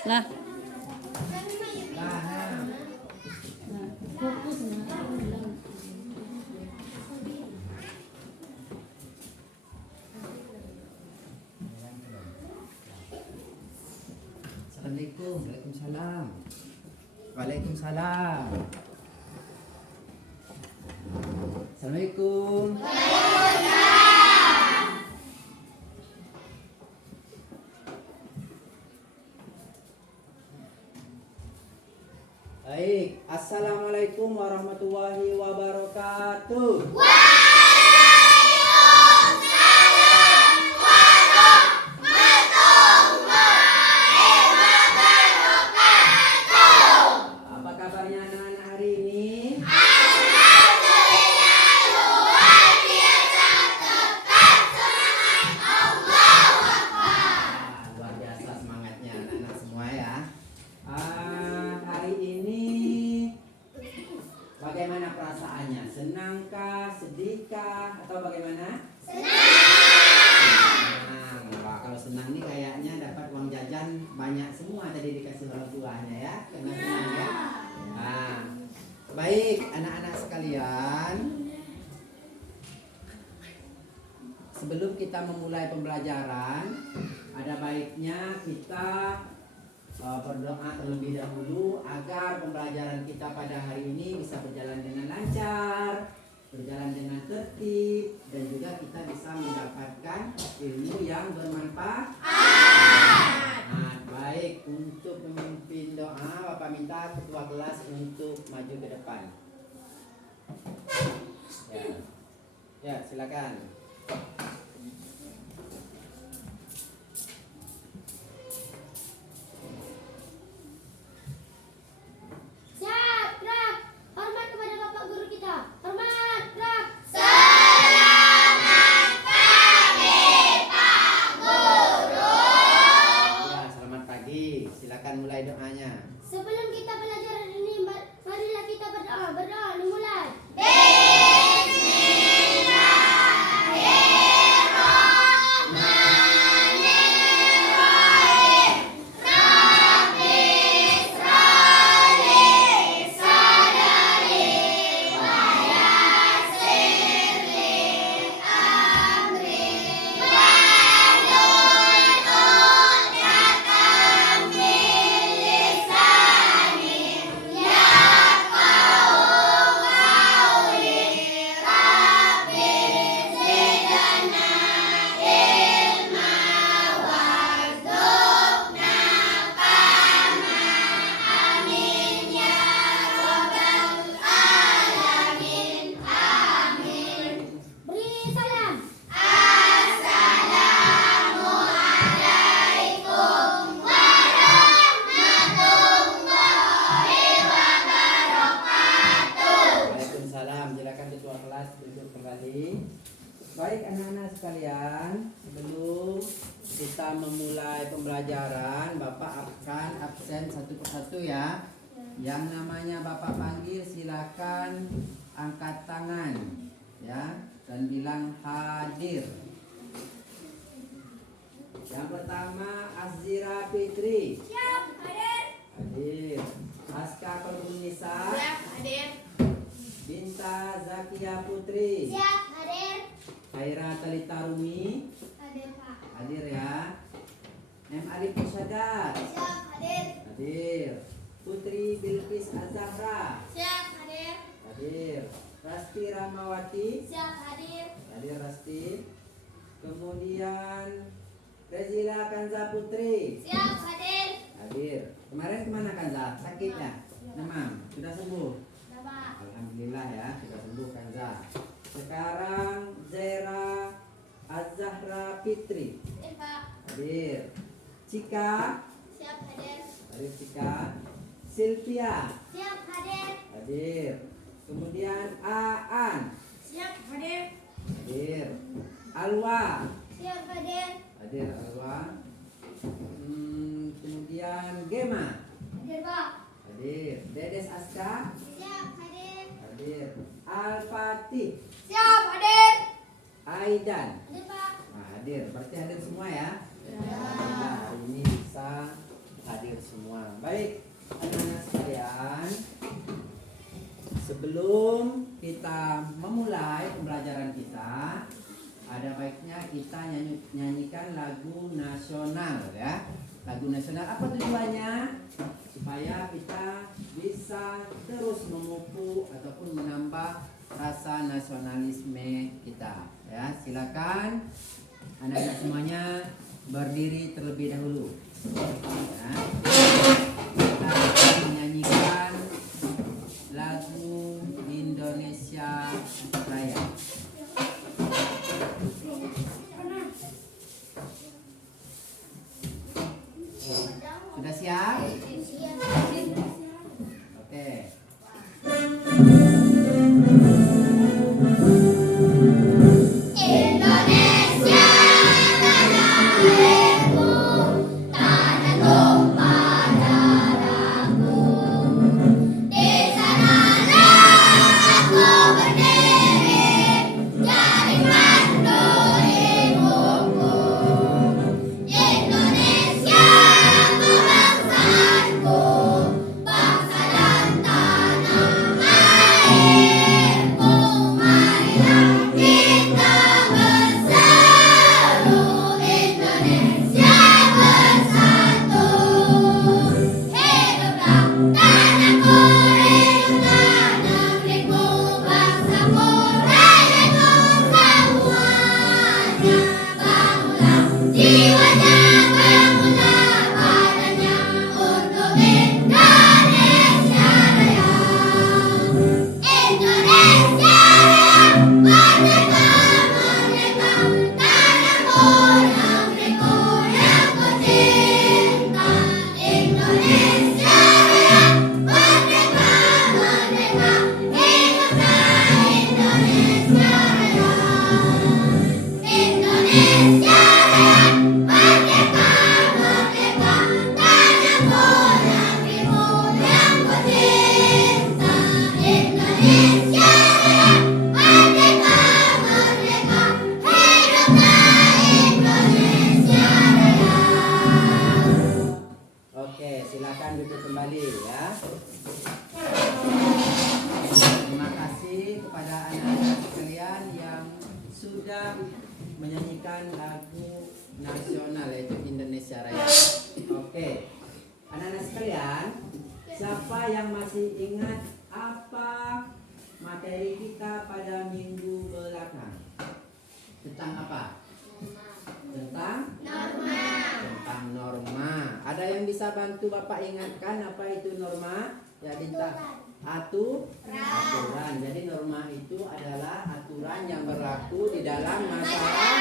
Lah. Assalamualaikum. Waalaikumsalam. Waalaikumsalam. Assalamualaikum. Baik, assalamualaikum warahmatullahi wabarakatuh. Apa kabarnya anak-anak hari ini? Luar biasa semangatnya anak-anak semua ya. Hari ini bagaimana perasaannya? Senangkah, sedihkah, atau bagaimana? Senang. Wah, kalau senang nih kayaknya dapat uang jajan banyak semua tadi dikasih orang tuanya ya. Karena senang ya. Nah, baik anak-anak sekalian. Sebelum kita memulai pembelajaran, ada baiknya kita berdoa terlebih dahulu agar pembelajaran kita pada hari ini bisa berjalan dengan lancar, berjalan dengan tertib, dan juga kita bisa mendapatkan ilmu yang bermanfaat. Nah, baik, untuk memimpin doa, Bapak minta ketua kelas untuk maju ke depan. Ya, silakan. Mulai doanya. Sebelum kita belajar hari ini, marilah kita berdoa. Berdoa dimulai. Baik anak-anak sekalian, sebelum kita memulai pembelajaran, Bapak akan absen satu persatu ya. Yang namanya Bapak panggil silakan angkat tangan ya dan bilang hadir. Yang pertama Azira Fitri. Siap, hadir. Hadir. Aska Perunisa. Siap, hadir. Binta Zakia Putri. Siap, hadir. Khaira Talita Rumi. Hadir, Pak. Hadir ya. Nem Alif Sadar. Siap, hadir. Hadir. Putri Bilqis Azahra. Siap, hadir. Hadir. Rasti Ramawati. Siap, hadir. Hadir Rasti. Kemudian Rezila Kanza Putri. Siap, hadir. Hadir. Kemarin kemana Kanza? Sakit ya? Demam. Sudah sembuh? Bapak. Alhamdulillah ya, sudah sembuh Kanza. Sekarang Zaira Azahra Fitri. Hadir, Pak. Hadir. Cika. Siap, hadir. Hadir Cika. Sylvia. Siap, hadir. Hadir. Kemudian Aan. Siap, hadir. Hadir. Alwa. Siap, hadir. Hadir Alwa. Kemudian Gema. Hadir, Pak. Hadir. Dedes Aska. Siap, hadir. Hadir. Al-Fatih. Siap, hadir. Aidan. Hadir, Pak. Nah, hadir. Berarti hadir semua ya. Alhamdulillah hari ini bisa hadir semua. Baik, anak-anak sekalian, sebelum kita memulai pembelajaran kita, ada baiknya kita nyanyikan lagu nasional ya. Lagu nasional apa tujuannya? Supaya kita bisa terus memupuk ataupun menambah rasa nasionalisme kita ya. Silakan anak-anak semuanya berdiri terlebih dahulu ya. Kita akan menyanyikan lagu Indonesia Raya. Sudah siap? Oke. Indonesia tanah airku, tanah tumpah darahku. Di sanalah aku berdiri, jadi pandu hidupku. Indonesia kebangsaanku, bangsa dan tanah airku. Marilah kita berseru, Indonesia bersatu. Hiduplah tanahku, hiduplah negeriku, bangsaku, rakyatku semuanya. Bangunlah jiwanya, bangunlah badannya untuk Indonesia Raya. Indonesia Raya, merdeka, merdeka, tanahku, negeriku yang ku cinta. Indonesia Raya, merdeka, merdeka, hiduplah Indonesia Raya. Indonesia Raya, merdeka, merdeka, tanahku, negeriku yang ku cinta. Indonesia Raya, merdeka, merdeka, hiduplah Indonesia Raya. Oke, silakan duduk kembali ya. Terima kasih kepada anak-anak sekalian yang sudah menyanyikan lagu nasional yaitu Indonesia Raya. Oke, anak-anak sekalian, siapa yang masih ingat apa materi kita pada minggu belakang? Tentang apa? Tentang norma. Ada yang bisa bantu Bapak ingatkan apa itu norma? Ya, aturan. Jadi norma itu adalah aturan yang berlaku di dalam masyarakat.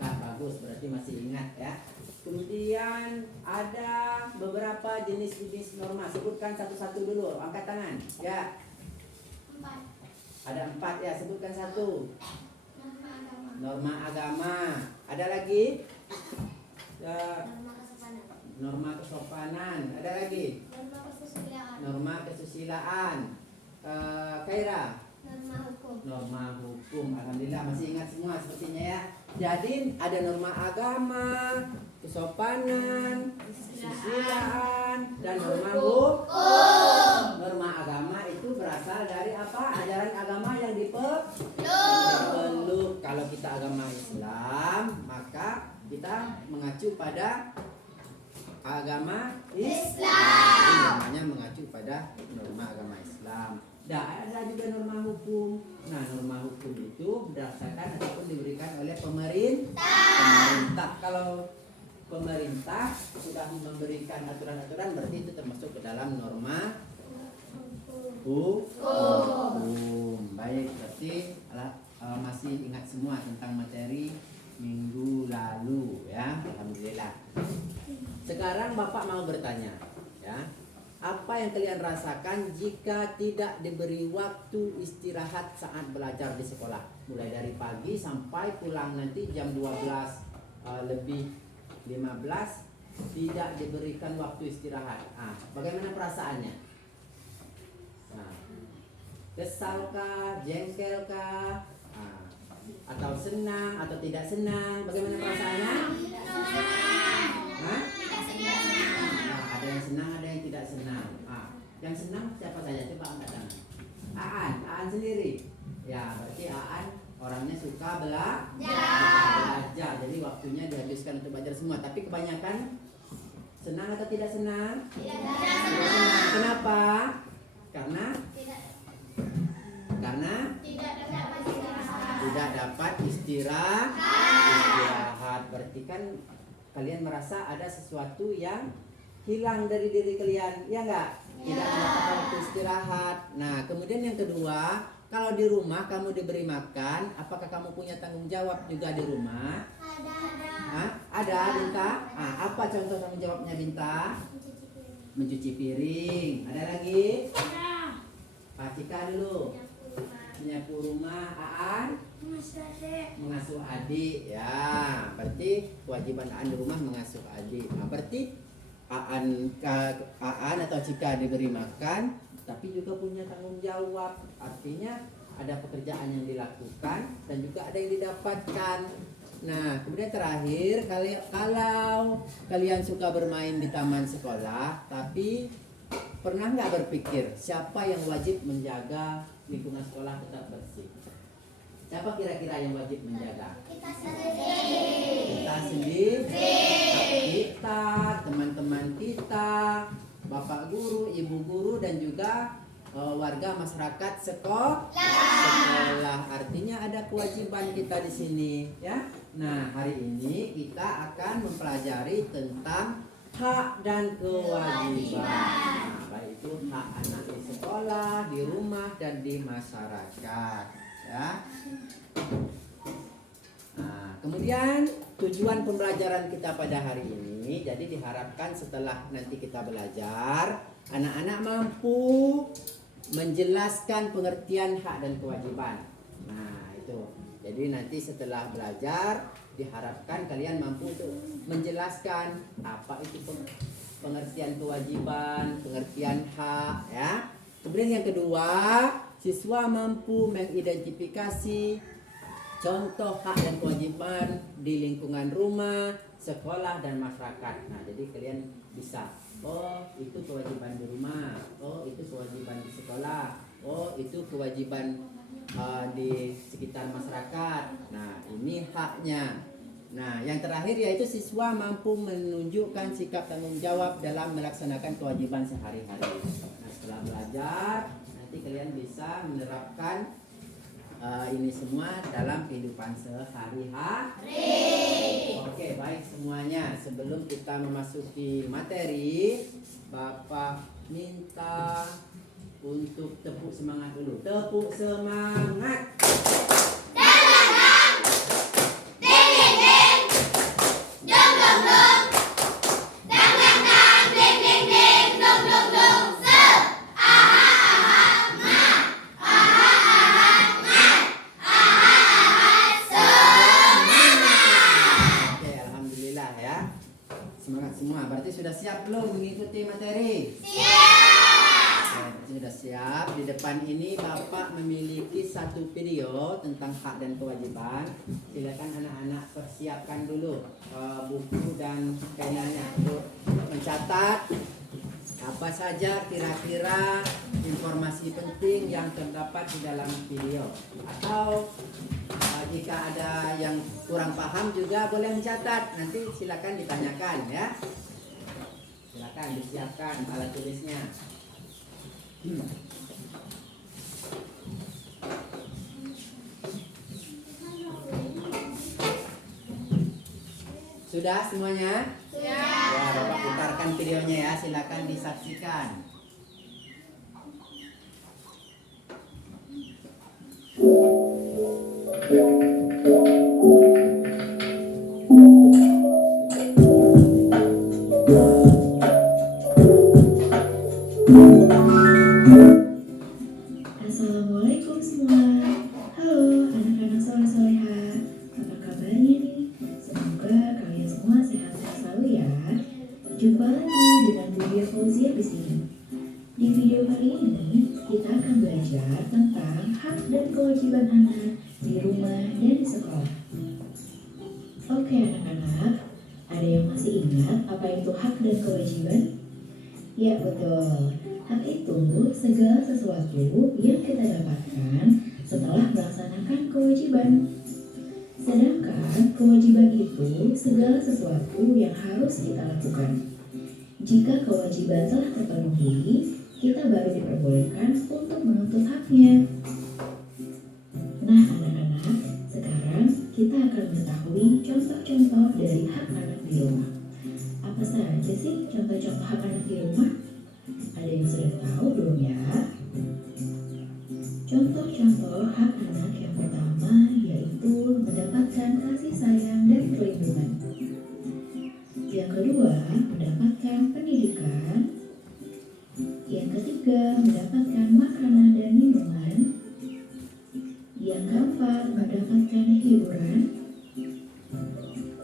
Bagus, berarti masih ingat ya. Kemudian ada beberapa jenis-jenis norma. Sebutkan satu-satu dulu. Angkat tangan. Ya. Ada 4 ya. Sebutkan satu. Norma agama. Ada lagi? Ya. Norma kesopanan. Ada lagi? Norma kesusilaan. Kaira? Norma hukum. Alhamdulillah masih ingat semua sepertinya ya. Jadi ada norma agama, kesopanan, kesusilaan, dan norma hukum. Norma agama itu berasal dari apa? Ajaran agama yang dipeluk. Kalau kita agama Islam, maka kita mengacu pada agama Islam. Jadi namanya mengacu pada norma agama Islam. Dan ada juga norma hukum. Nah, norma hukum itu berdasarkan ataupun diberikan oleh pemerintah. Kalau pemerintah sudah memberikan aturan-aturan, berarti itu termasuk ke dalam norma hukum. Baik, berarti masih ingat semua tentang materi minggu lalu ya. Alhamdulillah. Sekarang Bapak mau bertanya ya. Apa yang kalian rasakan jika tidak diberi waktu istirahat saat belajar di sekolah? Mulai dari pagi sampai pulang nanti jam 12 lebih 15 tidak diberikan waktu istirahat. Bagaimana perasaannya? Kesalkah, jengkelkah, atau senang atau tidak senang? Bagaimana perasaannya? tapi kebanyakan senang atau tidak senang? Tidak Senang. Kenapa? Karena tidak dapat istirahat. Berarti kan kalian merasa ada sesuatu yang hilang dari diri kalian, ya enggak? Tidak mendapatkan waktu istirahat. Nah, kemudian yang kedua, kalau di rumah kamu diberi makan, apakah kamu punya tanggung jawab juga di rumah? Ada, Binta? Apa contoh tanggung jawabnya, Binta? Mencuci piring. Ada lagi? Pak Cika dulu. Menyapu rumah. Aan? Mengasuh adik. Ya, berarti kewajiban Aan di rumah mengasuh adik. Nah, berarti Aan atau Cika diberi makan, tapi juga punya tanggung jawab. Artinya ada pekerjaan yang dilakukan dan juga ada yang didapatkan. Nah, kemudian terakhir, kalau kalian suka bermain di taman sekolah, tapi pernah nggak berpikir siapa yang wajib menjaga lingkungan sekolah tetap bersih? Siapa kira-kira yang wajib menjaga? Kita sendiri, kita, teman-teman kita, bapak guru, ibu guru, dan juga warga masyarakat sekolah. Artinya ada kewajiban kita di sini, ya. Nah, hari ini kita akan mempelajari tentang hak dan kewajiban. Nah, baik itu hak anak di sekolah, di rumah, dan di masyarakat, ya. Nah, kemudian tujuan pembelajaran kita pada hari ini, jadi diharapkan setelah nanti kita belajar, anak-anak mampu menjelaskan pengertian hak dan kewajiban. Nah, itu. Jadi nanti setelah belajar diharapkan kalian mampu untuk menjelaskan apa itu pengertian kewajiban, pengertian hak, ya. Kemudian yang kedua, siswa mampu mengidentifikasi contoh hak dan kewajiban di lingkungan rumah, sekolah, dan masyarakat. Nah, jadi kalian bisa, oh itu kewajiban di rumah, oh itu kewajiban di sekolah, oh itu kewajiban di sekitar masyarakat. Nah, ini haknya. Nah, yang terakhir yaitu siswa mampu menunjukkan sikap tanggung jawab dalam melaksanakan kewajiban sehari-hari. Nah, setelah belajar, nanti kalian bisa menerapkan ini semua dalam kehidupan sehari-hari. Oke, baik semuanya. Sebelum kita memasuki materi, Bapak minta untuk tepuk semangat dulu. Tepuk semangat. Semangat semua. Berarti sudah siap belum mengikuti materi? Siap. Sudah siap. Di depan ini Bapak memiliki satu video tentang hak dan kewajiban. Silakan anak-anak persiapkan dulu buku dan kainannya untuk mencatat apa saja kira-kira informasi penting yang terdapat di dalam video. Atau jika ada yang kurang paham juga boleh mencatat. Nanti silakan ditanyakan, ya. Silakan disiapkan alat tulisnya. Sudah semuanya? Sudah. Ya, Bapak putarkan videonya ya. Silakan disaksikan. Assalamualaikum semua. Halo anak-anak soleh-soleha. Apa kabarnya nih? Semoga kalian semua sehat-sehat selalu ya. Jumpa lagi dengan video Fauzia di sini. Di video hari ini kita akan belajar tentang hak dan kewajiban anak di rumah dan di sekolah. Oke anak-anak, ada yang masih ingat apa itu hak dan kewajiban? Ya betul. Hak itu segala sesuatu yang kita dapatkan setelah melaksanakan kewajiban. Sedangkan kewajiban itu segala sesuatu yang harus kita lakukan. Jika kewajiban telah terpenuhi, kita baru diperbolehkan untuk menuntut haknya. Nah, anak-anak, sekarang kita akan mengetahui contoh-contoh dari hak anak di rumah. Apa saja sih contoh-contoh hak anak di rumah? Ada yang sudah tahu belum ya? Contoh-contoh hak anak yang pertama yaitu mendapatkan kasih sayang dan perlindungan. Yang kedua, mendapatkan pendidikan. Yang ketiga, mendapatkan makanan dan minuman. Yang keempat, mendapatkan hiburan.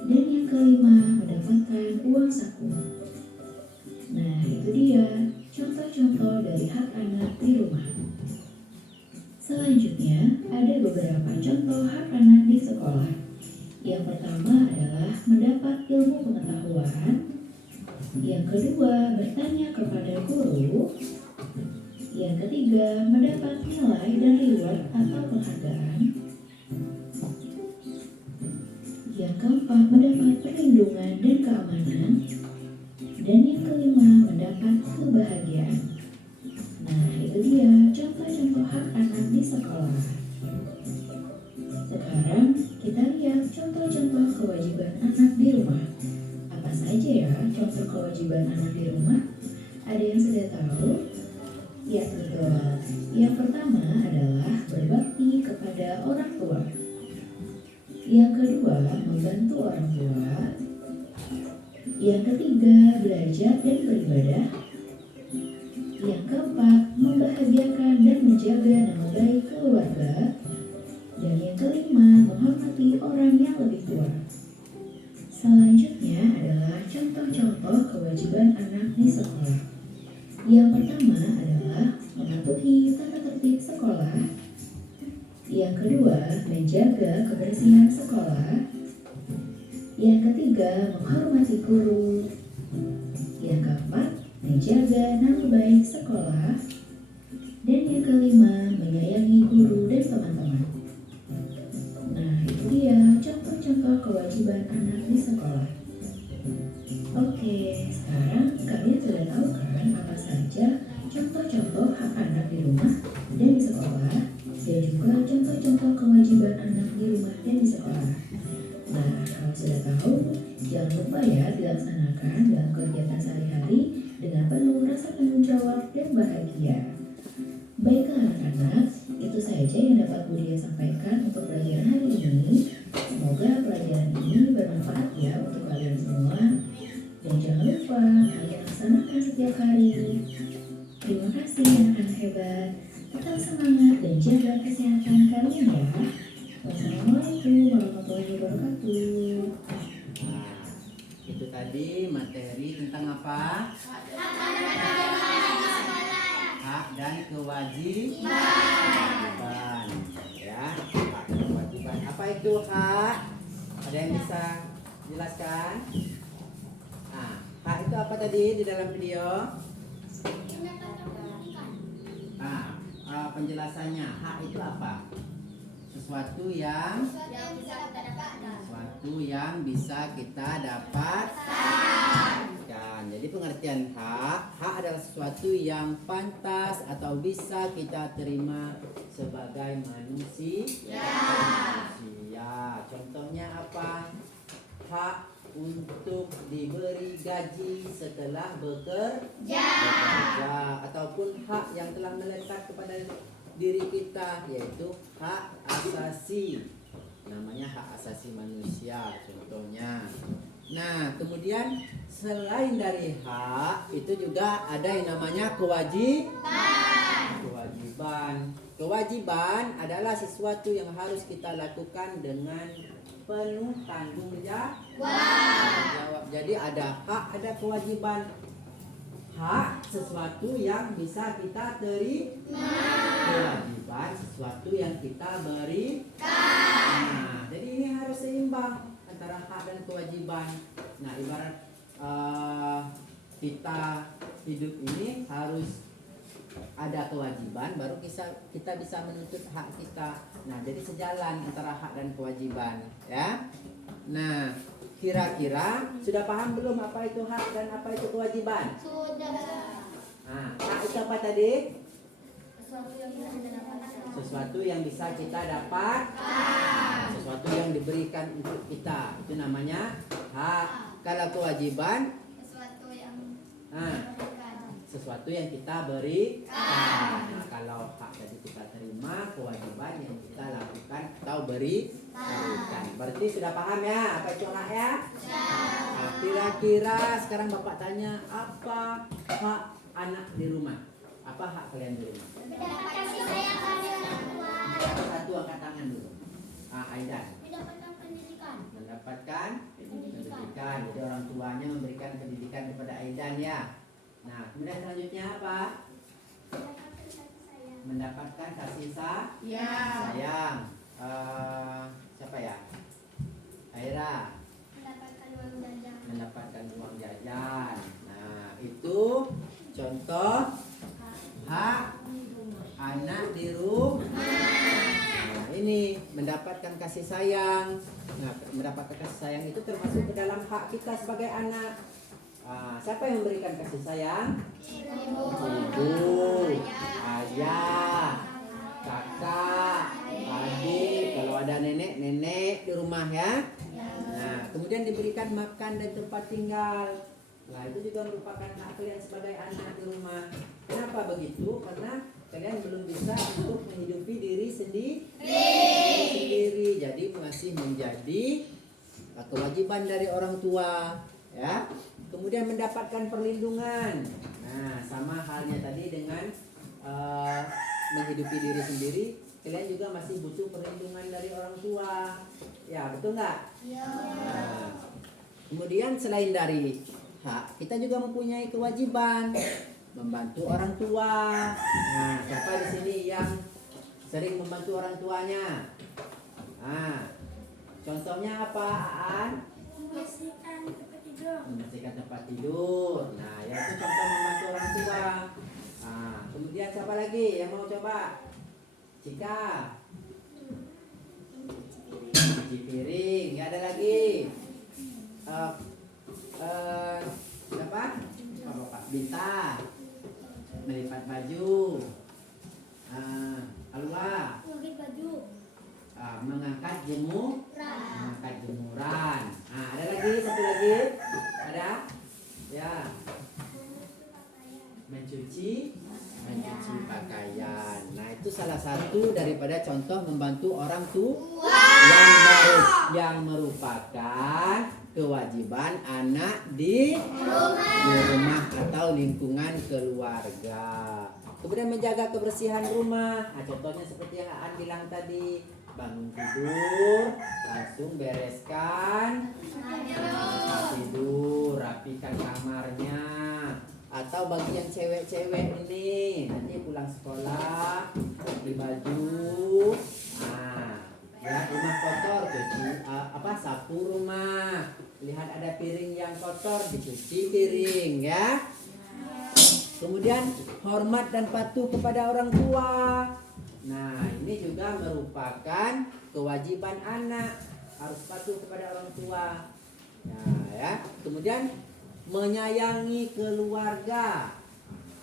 Dan yang kelima, mendapatkan uang saku. Nah, itu dia contoh-contoh dari hak anak di rumah. Selanjutnya, ada beberapa contoh hak anak di sekolah. Yang pertama adalah mendapat ilmu pengetahuan. Yang kedua, bertanya kepada guru. Yang ketiga, mendapat nilai dan reward atau penghargaan. Yang keempat, mendapat perlindungan dan keamanan. Dan yang kelima, mendapat kebahagiaan. Nah, itu dia contoh-contoh hak anak di sekolah. Sekarang kita lihat contoh-contoh kewajiban anak di rumah. Apa saja ya contoh kewajiban anak di rumah? Ada yang sudah tahu? Ya, betul. Yang pertama adalah berbakti kepada orang tua. Yang kedua, membantu orang tua. Yang ketiga, belajar dan beribadah. Yang keempat, membahagiakan dan menjaga nama baik keluarga. Dan yang kelima, menghormati orang yang lebih tua. Selanjutnya adalah contoh-contoh kewajiban anak di sekolah. Yang pertama adalah mematuhi tata tertib sekolah. Yang kedua, menjaga kebersihan sekolah. Yang ketiga, menghormati guru. Yang keempat, menjaga nama baik sekolah. Dan yang kelima, menyayangi guru dan teman-teman. Nah, itu dia contoh-contoh kewajiban anak di sekolah. Oke, sekarang kalian sudah tahu kan apa saja contoh-contoh hak anak di rumah dan di sekolah, dan juga contoh-contoh kewajiban anak di rumah dan di sekolah. Nah, kalau sudah tahu, jangan lupa ya dilaksanakan dalam kegiatan sehari-hari dengan penuh rasa tanggung jawab dan bahagia. Baiklah anak-anak, itu saja yang dapat Budia sampaikan untuk pelajaran hari ini. Semoga pelajaran ini bermanfaat ya untuk kalian semua. Dan jangan lupa kalian laksanakan setiap hari. Terima kasih anak-anak hebat. Tetap semangat dan jaga kesehatan kalian ya. Wassalamualaikum warahmatullahi wabarakatuh. Nah, itu tadi materi tentang apa? Hak dan kewajiban. Ya, hak dan kewajiban. Apa itu hak? Ada yang bisa jelaskan? Nah, hak itu apa tadi di dalam video? Nah, penjelasannya hak itu apa? Sesuatu yang bisa kita dapatkan. Jadi pengertian hak adalah sesuatu yang pantas atau bisa kita terima sebagai manusia. Contohnya apa? Hak untuk diberi gaji setelah bekerja, ataupun hak yang telah melekat kepada diri kita, yaitu hak asasi, namanya hak asasi manusia contohnya. Nah, kemudian selain dari hak itu juga ada yang namanya kewajiban adalah sesuatu yang harus kita lakukan dengan penuh tanggung jawab. Jadi ada hak, ada kewajiban. Hak sesuatu yang bisa kita terima, kewajiban sesuatu yang kita berikan. Nah, jadi ini harus seimbang antara hak dan kewajiban. Nah, ibarat kita hidup ini harus ada kewajiban, baru kita bisa menuntut hak kita. Nah, jadi sejalan antara hak dan kewajiban, ya. Nah, kira-kira sudah paham belum apa itu hak dan apa itu kewajiban? Sudah. Nah, hak itu apa tadi? Sesuatu yang bisa kita dapatkan. Sesuatu yang bisa kita dapat, sesuatu yang diberikan untuk kita, itu namanya hak. Kalau kewajiban, Sesuatu yang nah, diberikan. sesuatu yang kita berikan. Nah, kalau hak tadi kita terima, kewajiban yang kita lakukan atau berikan. Berarti sudah paham ya apa itu hak ya? Nah, kira-kira sekarang Bapak tanya, apa hak anak di rumah? Apa hak kalian di rumah? Mendapat kasih sayang dari orang tua. Satu angkat tangan dulu. Aidan. Mendapatkan pendidikan. Mendapatkan pendidikan. Jadi orang tuanya memberikan pendidikan kepada Aidan ya. Nah, kemudian selanjutnya apa? Mendapatkan kasih sayang. Mendapatkan kasih sayang. Siapa ya? Aira. Mendapatkan uang jajan. Mendapatkan uang jajan. Nah, itu contoh hak anak di rumah. Nah, ini mendapatkan kasih sayang. Nah, mendapatkan kasih sayang itu termasuk ke dalam hak kita sebagai anak. Siapa yang memberikan kasih sayang? Ibu, ayah, kakak, adik, kalau ada nenek di rumah ya. Nah, kemudian diberikan makan dan tempat tinggal. Nah, itu juga merupakan hak kalian sebagai anak di rumah. Kenapa begitu? Karena kalian belum bisa untuk menghidupi diri sendiri. Jadi masih menjadi kewajiban dari orang tua, ya. Kemudian mendapatkan perlindungan. Nah, sama halnya tadi dengan menghidupi diri sendiri, kalian juga masih butuh perlindungan dari orang tua. Ya, betul nggak? Nah, kemudian selain dari hak, kita juga mempunyai kewajiban membantu orang tua. Nah, siapa di sini yang sering membantu orang tuanya? Nah, contohnya apa, Aan? Membersihkan tempat tidur. Membersihkan tempat tidur. Nah, yaitu contoh membantu orang tua. Nah, kemudian siapa lagi yang mau coba? Cika. Cuci piring. Ya, ada lagi. Siapa? Bapak Binta. Melipat baju. Alwa. Mengangkat baju. Mengangkat jemuran. Rah. Ada lagi, satu lagi. Ada? Ya. Mencuci pakaian. Nah, itu salah satu daripada contoh membantu orang tua yang merupakan kewajiban anak di rumah atau lingkungan keluarga. Kemudian menjaga kebersihan rumah. Nah, contohnya seperti yang Aan bilang tadi, bangun tidur langsung bereskan tempat tidur, rapikan kamarnya. Atau bagi yang cewek-cewek ini, nanti pulang sekolah ganti baju. Ya, rumah kotor, cuci sapu rumah. Lihat ada piring yang kotor, dicuci piring ya. Kemudian hormat dan patuh kepada orang tua. Nah, ini juga merupakan kewajiban anak, harus patuh kepada orang tua. Nah, ya. Kemudian menyayangi keluarga.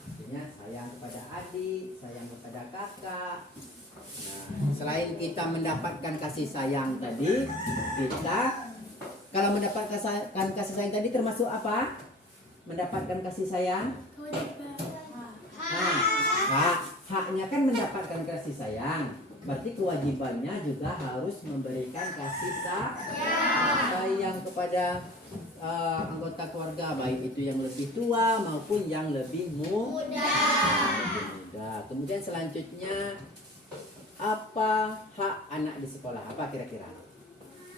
Artinya sayang kepada adik, sayang kepada kakak. Nah, selain kita mendapatkan kasih sayang tadi, kita kalau mendapatkan kasih sayang tadi termasuk apa? Mendapatkan kasih sayang? Nah, haknya kan mendapatkan kasih sayang. Berarti kewajibannya juga harus memberikan kasih sayang kepada anggota keluarga, baik itu yang lebih tua maupun yang lebih muda. Kemudian selanjutnya, apa hak anak di sekolah? Apa kira-kira?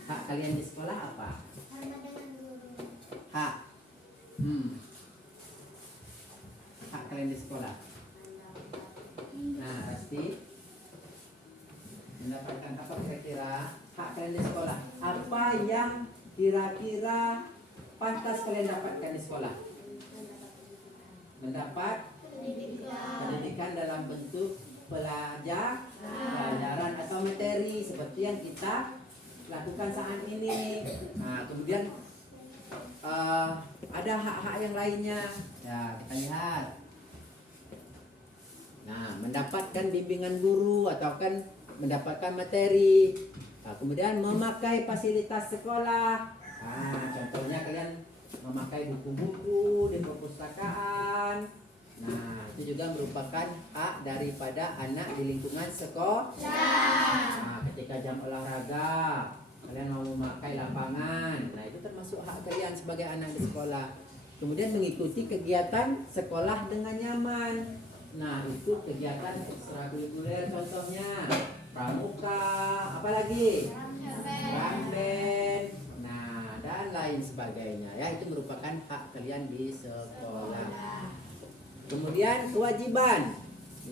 Hak kalian di sekolah apa? Hak. Hak kalian di sekolah. Nah, pasti mendapatkan apa kira-kira hak kalian di sekolah? Apa yang kira-kira pantas kalian dapatkan di sekolah? Mendapat pendidikan pelajaran atau materi seperti yang kita lakukan saat ini. Nah, kemudian ada hak-hak yang lainnya. Ya, kita lihat. Nah, mendapatkan bimbingan guru atau kan mendapatkan materi. Nah, kemudian memakai fasilitas sekolah. Nah, contohnya kalian memakai buku-buku di perpustakaan. Nah, itu juga merupakan hak daripada anak di lingkungan sekolah. Nah, ketika jam olahraga, kalian mau memakai lapangan. Nah, itu termasuk hak kalian sebagai anak di sekolah. Kemudian mengikuti kegiatan sekolah dengan nyaman. Nah, itu kegiatan ekstrakurikuler contohnya pramuka, apalagi drum band, nah dan lain sebagainya. Ya, itu merupakan hak kalian di sekolah. Kemudian kewajiban.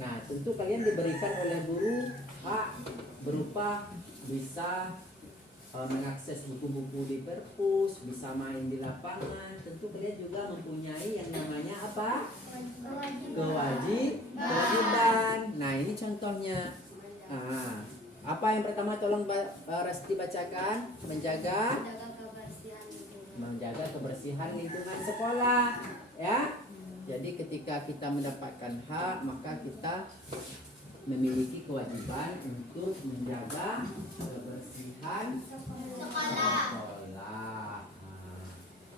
Nah, tentu kalian diberikan oleh guru hak berupa bisa mengakses buku-buku di perpus, bisa main di lapangan. Tentu kalian juga mempunyai yang namanya apa? Kewajiban. Nah, ini contohnya. Nah, apa yang pertama tolong Resti bacakan? Menjaga kebersihan lingkungan sekolah, ya. Jadi ketika kita mendapatkan hak, maka kita memiliki kewajiban untuk menjaga kebersihan sekolah. Nah,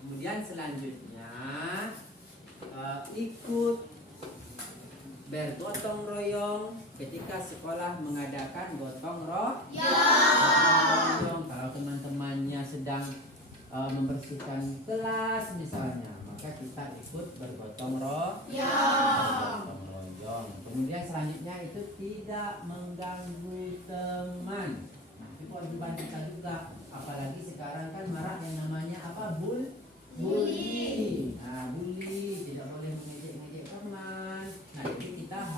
kemudian selanjutnya ikut bergotong royong ketika sekolah mengadakan gotong royong. Kalau teman-temannya sedang membersihkan kelas misalnya, maka kita ikut bergotong royong. Kemudian selanjutnya itu tidak mengganggu teman. Nah, itu kewajiban kita juga. Apalagi sekarang kan marak yang namanya apa? Bullying.